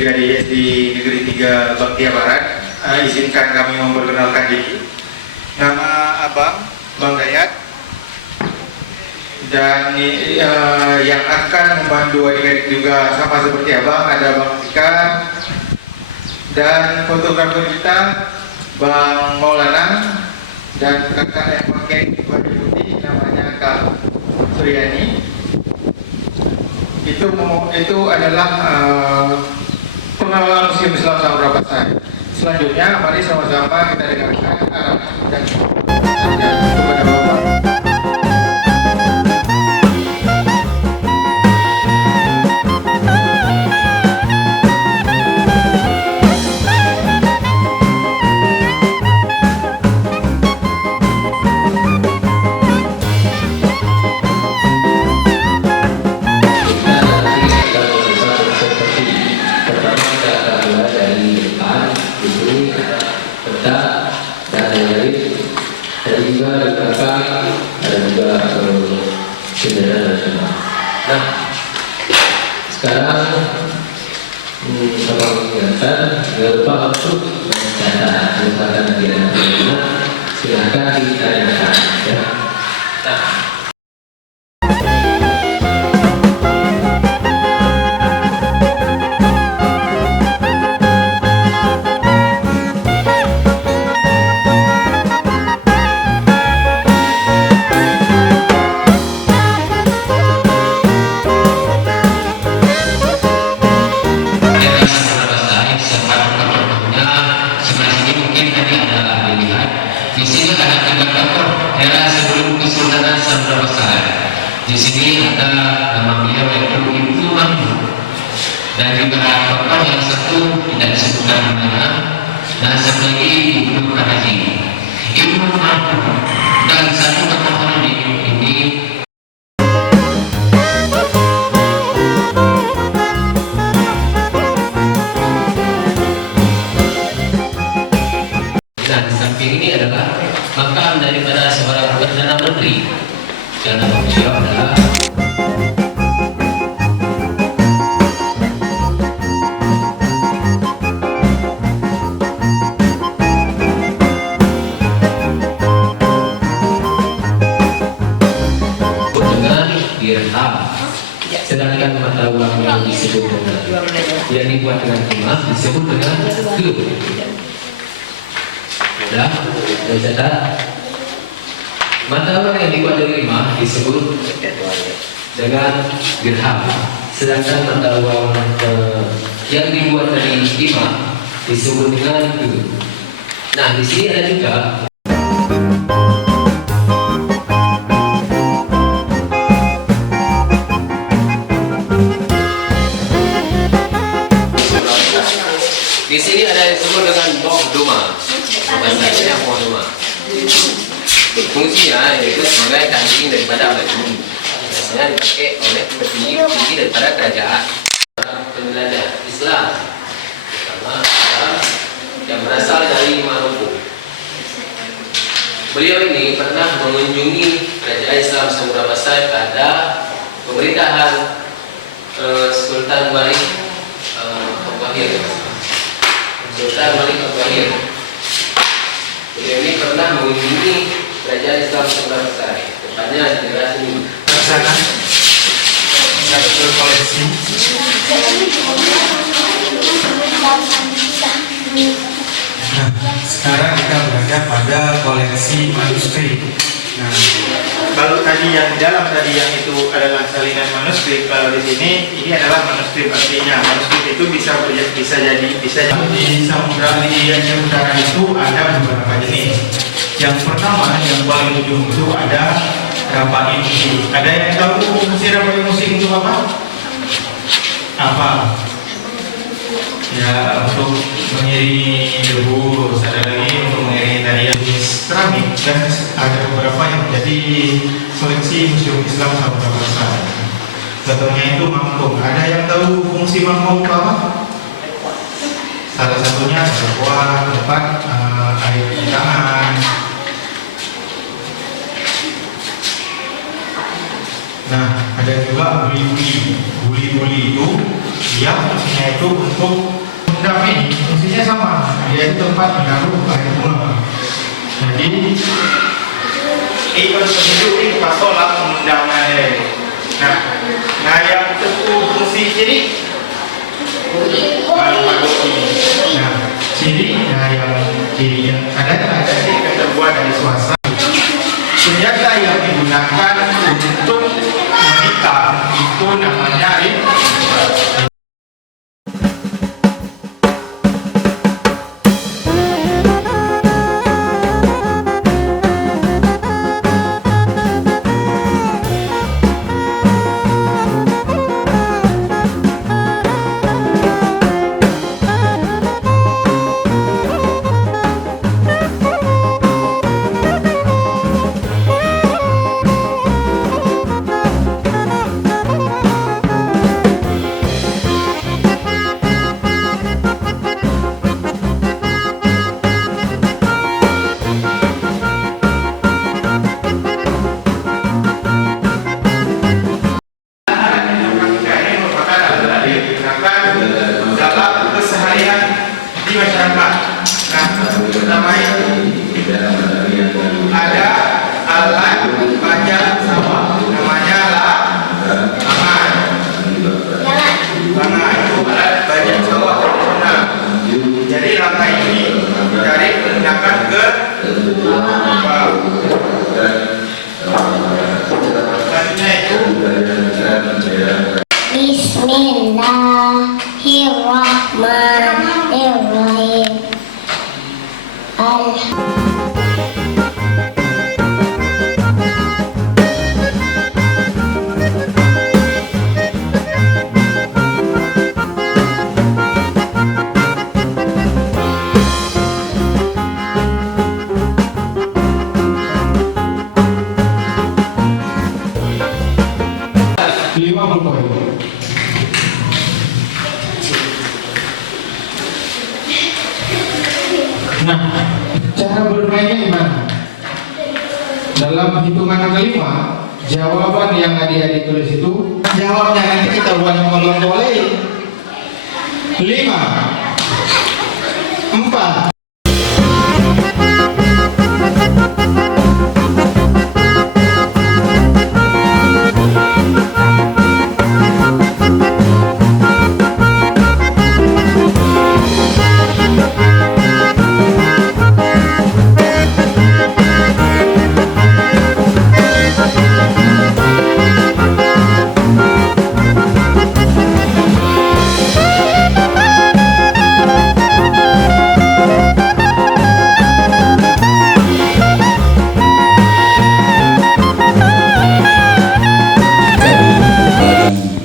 3 di Negeri 3 Bangkia Barat. Izinkan kami memperkenalkan diri. Nama Abang, Bang Dayat. Dan yang akan membantu adik-adik juga sama seperti Abang, ada Bang Tika. Dan fotografer kita, Bang Maulana. Dan kakak yang pakai baju putih namanya Kak Suryani. Itu adalah pengelola Museum Islam Samudra Pasai. Selanjutnya, mari sama-sama kita dengarkan arahan dan kepada Bapak. Nah, sekarang Bapak mengingatkan, jangan lupa untuk mencatat, misalkan silakan ditanyakan. Ya. Nah. Di sini ada nama beliau yaitu Ibu Mampu, dan juga tokoh yang satu tidak disebutkan namanya, dan satu lagi Ibu Haji. Ibu Mampu dan satu tokoh ini dan samping ini adalah makam daripada seorang Perdana Menteri. Dan nama beliau adalah dengan dirham. Sedangkan mata uang yang disebut dengan yang dibuat dengan emas disebut dengan ge. Sudah catat. Mata uang yang dibuat dari emas disebut dengan dirham. Sedangkan mata uang yang dibuat dari emas disebut dengan ge. Nah, di sini ada juga di sini ada yang disebut dengan boh doma. Bahasanya boh doma. Fungsinya yaitu sebagai kancing daripada baju. Biasanya dipakai oleh petinggi daripada kerajaan. Penjelajah Islam pertama yang berasal dari Maroko. Beliau ini pernah mengunjungi kerajaan Islam Samudra Pasai pada pemerintahan Sultan Malik Al-Qahir. Sultan Malik Al-Qahir. Beliau ini pernah mengunjungi kerajaan Islam Samudra Pasai, tepatnya di daerah sini. Sana satu koleksi. Nah, sekarang kita berada pada koleksi manuskrip. Nah, kalau tadi yang dalam tadi yang itu adalah salinan manuskrip, kalau di sini ini adalah manuskrip. Artinya manuskrip itu bisa jadi di Samudra di Asia Utara itu ada beberapa jenis. Yang pertama yang paling ujung itu ada rapai musi. Ada yang tahu fungsi rapai musi itu apa? Apa? Ya, untuk mengiringi debu, ada lagi untuk mengiringi tarian keramik, dan ada beberapa yang menjadi koleksi Museum Islam Samudra Pasai. Contohnya itu mangkuk. Ada yang tahu fungsi mangkuk apa? Salah satunya adalah tempat air cuci tangan. Nah, ada juga buli-buli. Buli-buli itu dia fungsinya itu untuk mendam ini, fungsinya sama, dia itu tempat menaruh air bunga. Jadi ikon penunjuk ini pasola mendamnya. Nah yang fungsi kiri nah cirinya yang kiri yang ada terbuat dari swasta. Senjata yang digunakan untuk menikam itu namanya dalam keseharian di masyarakat. Nah, pertama ada alat baja sawah, namanya langai. Langai itu alat baja sawah tradisional. Jadi langai ini ditarik menggunakan ke selanjutnya itu Bismillahirrahmanirrahim. Nah, cara bermainnya gimana? Dalam hitungan kelima, jawaban yang adik-adik tulis itu, jawabnya nanti kita buat kolom boleh. 5, 4.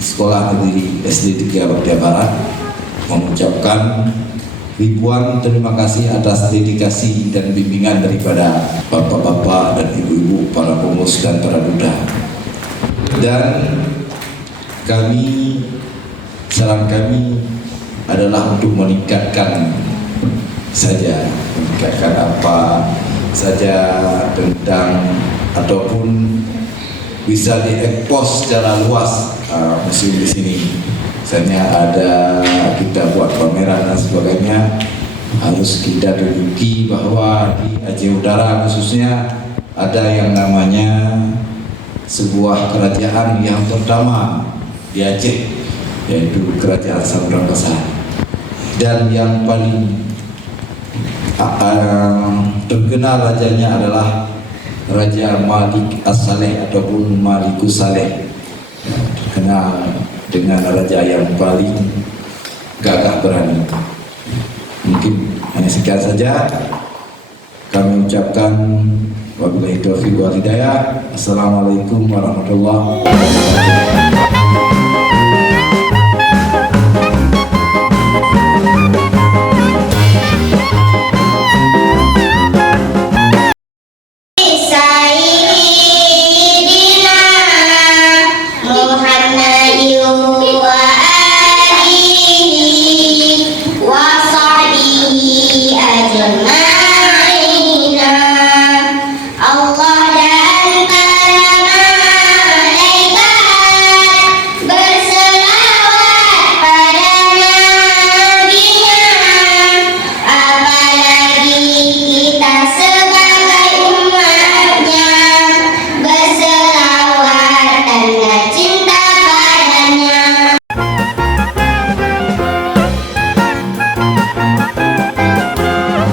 Sekolah Negeri SD 3 Baghdad Barat mengucapkan ribuan terima kasih atas dedikasi dan bimbingan daripada bapak-bapak dan ibu-ibu, para pengurus dan para duda. Dan saran kami adalah untuk meningkatkan apa saja tentang ataupun bisa diekspos secara luas museum di sini. Misalnya ada kita buat pameran dan sebagainya, harus kita tunjuki bahwa di Aceh Utara khususnya ada yang namanya sebuah kerajaan yang pertama di Aceh, yaitu Kerajaan Samudra Besar, dan yang paling terkenal rajanya adalah Raja Malik As-Saleh ataupun Malikus Saleh, terkenal dengan raja yang paling gagah berani. Mungkin hanya sekian saja kami ucapkan. Wabillahi taufiq wal hidayah. Assalamualaikum warahmatullahi wabarakatuh.